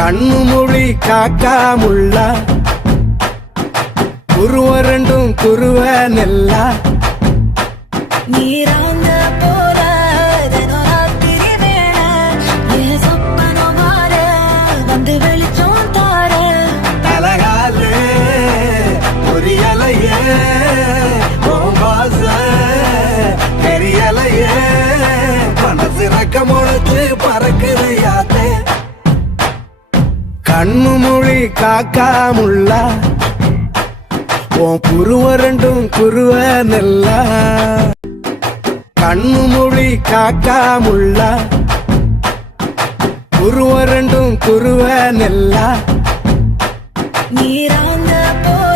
கண்ணு மொழி காக்காமுள்ள குருவ ரெண்டும் குருவ நெல்லா நீராங்க போல தினராத்திரி வேளை என் சொப்பனம் மாற வந்து வெளிச்சம் தார தலகாலே பொரியலையே ஓம்பாச தெரியலையே மனசு ரக்க முளைச்சு பறக்குது யாத்தே கண்ணு மொழி காக்காமுள்ள உன் குருவ ரெண்டும் குருவ நெல்லா கண்ணு மொழி காக்காமுள்ள குருவ ரெண்டும் குருவ நெல்லா நீராங்க போல